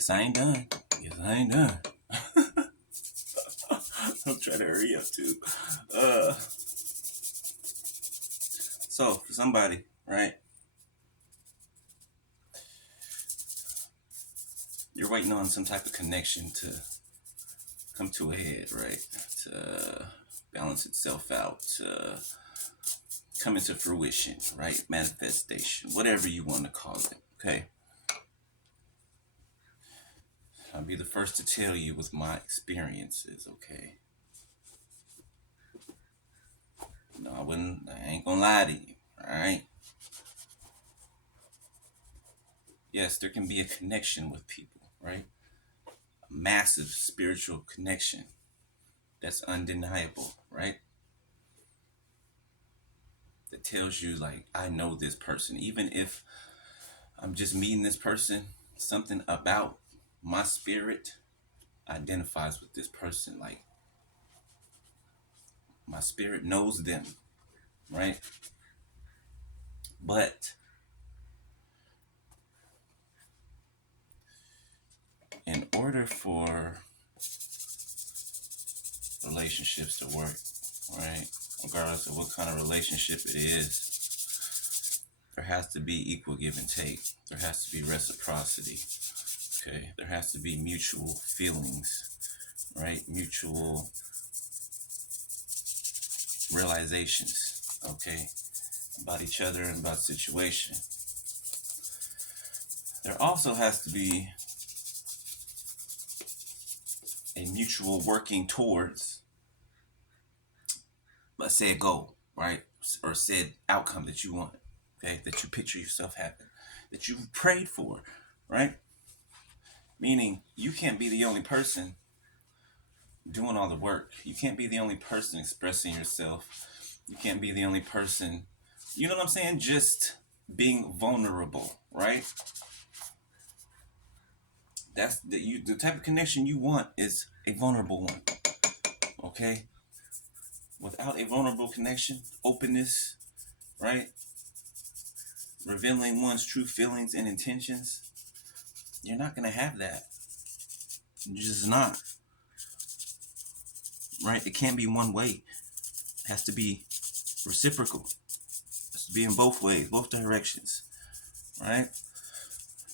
Yes, I ain't done. Yes, I ain't done. I'm trying to hurry up too. Uh, so for somebody, right? You're waiting on some type of connection to come to a head, right? To balance itself out, to come into fruition, right? Manifestation, whatever you want to call it. Okay. I'll be the first to tell you with my experiences, okay? No, I ain't gonna lie to you, alright? Yes, there can be a connection with people, right? A massive spiritual connection that's undeniable, right? That tells you, like, I know this person. Even if I'm just meeting this person, something about my spirit identifies with this person. Like, my spirit knows them, right? But in order for relationships to work, right? Regardless of what kind of relationship it is, there has to be equal give and take. There has to be reciprocity. Okay, there has to be mutual feelings, right? Mutual realizations, okay, about each other and about situation. There also has to be a mutual working towards, let's say, a goal, right? Or said outcome that you want, okay, that you picture yourself having, that you prayed for, right? Meaning you can't be the only person doing all the work. You can't be the only person expressing yourself. You can't be the only person, you know what I'm saying? Just being vulnerable, right? That's the type of connection you want is a vulnerable one. Okay? Without a vulnerable connection, openness, right? Revealing one's true feelings and intentions, you're not gonna have that. You're just not. Right? It can't be one way. It has to be reciprocal. It has to be in both ways, both directions. Right?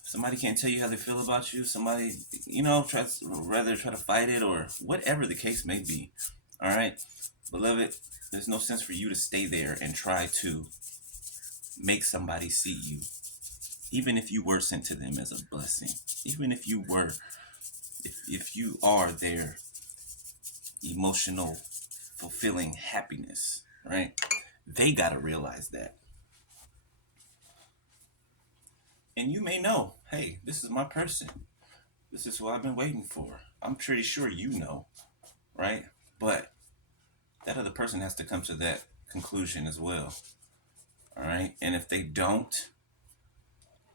Somebody can't tell you how they feel about you. Somebody, rather try to fight it or whatever the case may be. All right, beloved, there's no sense for you to stay there and try to make somebody see you, even if you were sent to them as a blessing, even if you were, if you are their emotional, fulfilling happiness, right? They gotta realize that. And you may know, hey, this is my person. This is who I've been waiting for. I'm pretty sure you know, right? But that other person has to come to that conclusion as well. All right. And if they don't,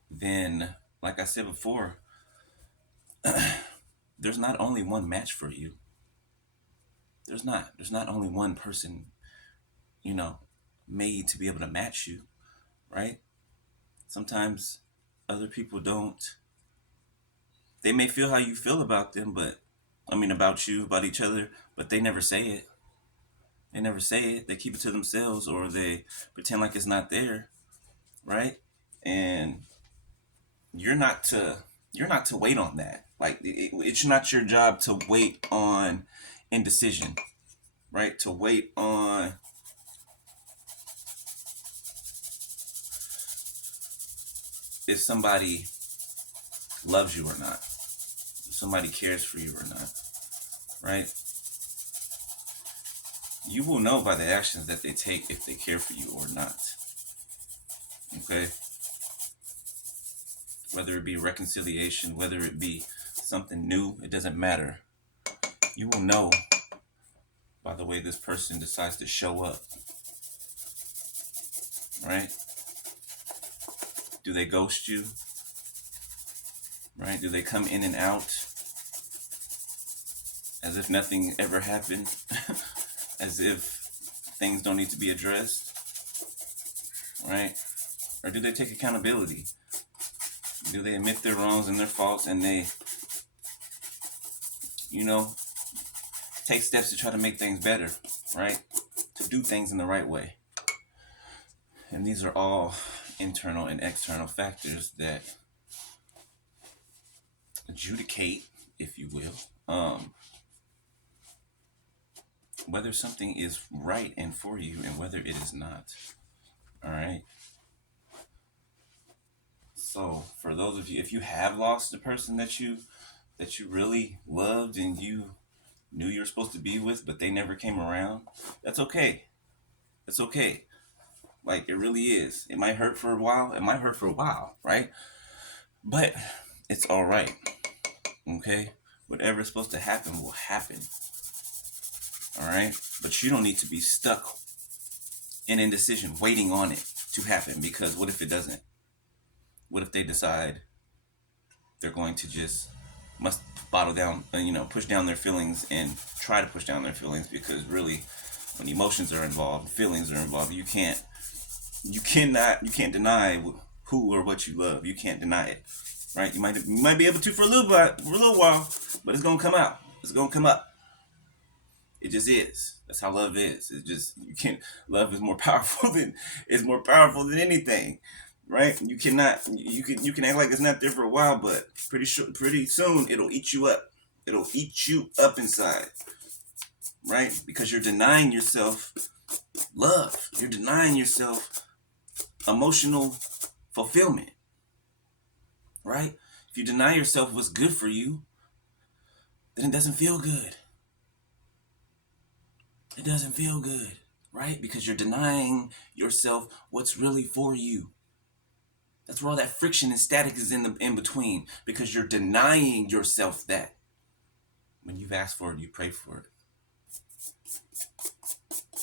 then, like I said before, there's not only one match for you. There's not only one person, you know, made to be able to match you, right? Sometimes other people don't. They may feel how you feel about them, but about you, about each other, but they never say it. They never say it. They keep it to themselves or they pretend like it's not there, right? And you're not to wait on that. Like it's not your job to wait on indecision, right? To wait on if somebody loves you or not, if somebody cares for you or not, right? You will know by the actions that they take if they care for you or not. Okay? Whether it be reconciliation, whether it be something new, it doesn't matter. You will know by the way this person decides to show up. Right? Do they ghost you? Right? Do they come in and out as if nothing ever happened? As if things don't need to be addressed? Right? Or do they take accountability? Do they admit their wrongs and their faults and they you know, take steps to try to make things better, right? To do things in the right way. And these are all internal and external factors that adjudicate, if you will, whether something is right and for you and whether it is not. All right. So for those of you, if you have lost the person that you really loved and you knew you were supposed to be with, but they never came around, that's okay. It's okay. Like, it really is. It might hurt for a while. It might hurt for a while, right? But it's all right. Okay? Whatever's supposed to happen will happen. All right? But you don't need to be stuck in indecision waiting on it to happen, because what if it doesn't? What if they decide they're going to just must bottle down, push down their feelings and try to push down their feelings, because really when emotions are involved, feelings are involved, you can't deny who or what you love. You can't deny it, right? You might be able to for a little while, but it's gonna come out. It's gonna come up. It just is. That's how love is. It's just, you can't. Love is more powerful than anything, right? You cannot. You can act like it's not there for a while, but pretty soon it'll eat you up. It'll eat you up inside, right? Because you're denying yourself love. You're denying yourself emotional fulfillment, right? If you deny yourself what's good for you, then it doesn't feel good. It doesn't feel good, right? Because you're denying yourself what's really for you. That's where all that friction and static is in between, because you're denying yourself that. When you've asked for it, you pray for it.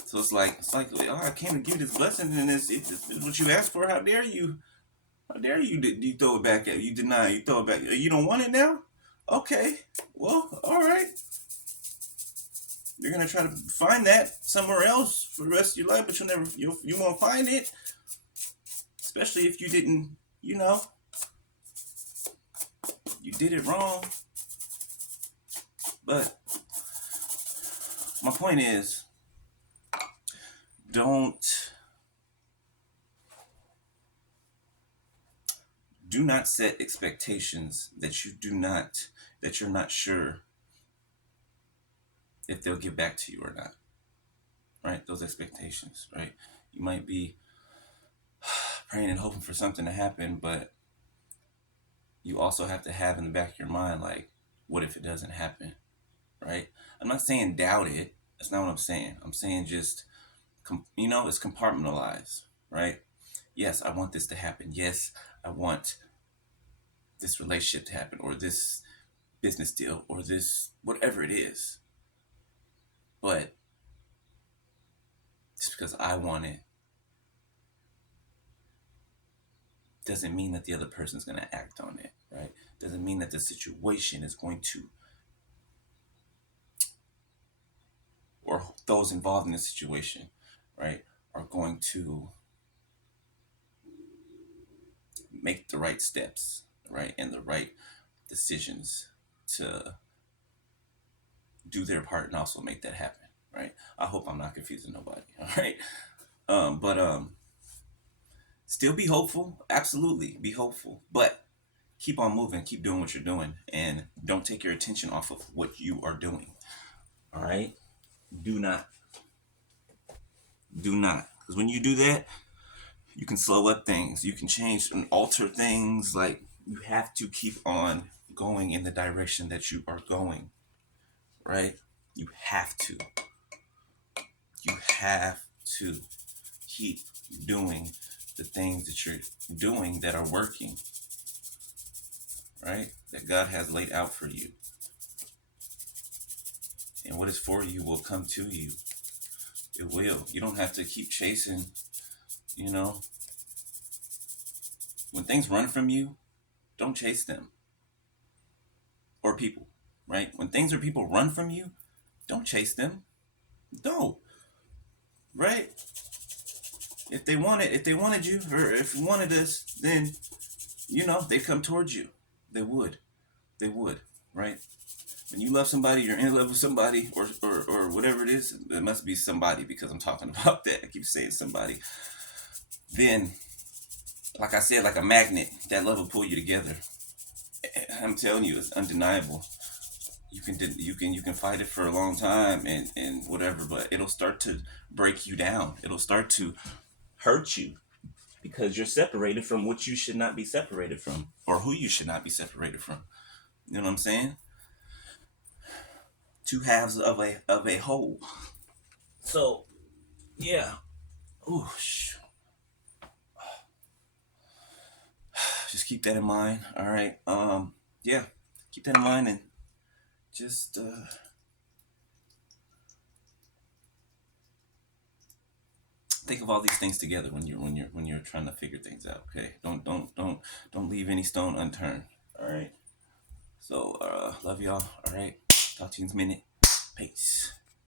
So it's like, oh, I came to give this blessing, and it's what you asked for. How dare you? How dare you? You throw it back at you. Deny. You throw it back. You don't want it now? Okay. Well, all right. You're gonna try to find that somewhere else for the rest of your life, but you won't find it. Especially if you didn't, you did it wrong. But my point is, do not set expectations that you're not sure if they'll get back to you or not, right? Those expectations, right? You might be praying and hoping for something to happen, but you also have to have in the back of your mind, like, what if it doesn't happen, right? I'm not saying doubt it. That's not what I'm saying. I'm saying just, it's compartmentalized, right? Yes, I want this to happen. Yes, I want this relationship to happen, or this business deal, or this, whatever it is. But just because I want it doesn't mean that the other person's going to act on it, right? Doesn't mean that the situation is going to, or those involved in the situation, right, are going to make the right steps, right, and the right decisions to do their part and also make that happen, right? I hope I'm not confusing nobody, all right? But still be hopeful, absolutely, be hopeful, but keep on moving, keep doing what you're doing, and don't take your attention off of what you are doing, all right? Do not, because when you do that, you can slow up things, you can change and alter things. Like, you have to keep on going in the direction that you are going, right? You have to keep doing the things that you're doing that are working, right? That God has laid out for you. And what is for you will come to you. It will. You don't have to keep chasing, When things run from you, don't chase them. Or people, right? When things or people run from you, don't chase them. Don't. Right? If they wanted you, or if you wanted us, then, they'd come towards you. They would, right? When you love somebody, you're in love with somebody, or whatever it is, it must be somebody because I'm talking about that. I keep saying somebody. Then, like I said, like a magnet, that love will pull you together. I'm telling you, it's undeniable. You can fight it for a long time and whatever, but it'll start to break you down. It'll start to hurt you because you're separated from what you should not be separated from, or who you should not be separated from. You know what I'm saying? Two halves of a whole. So yeah. Ooh, just keep that in mind. All right. Yeah, keep that in mind and just think of all these things together when you're trying to figure things out. Okay. Don't leave any stone unturned. All right. So love y'all. All right. Talk to you in a minute. Peace.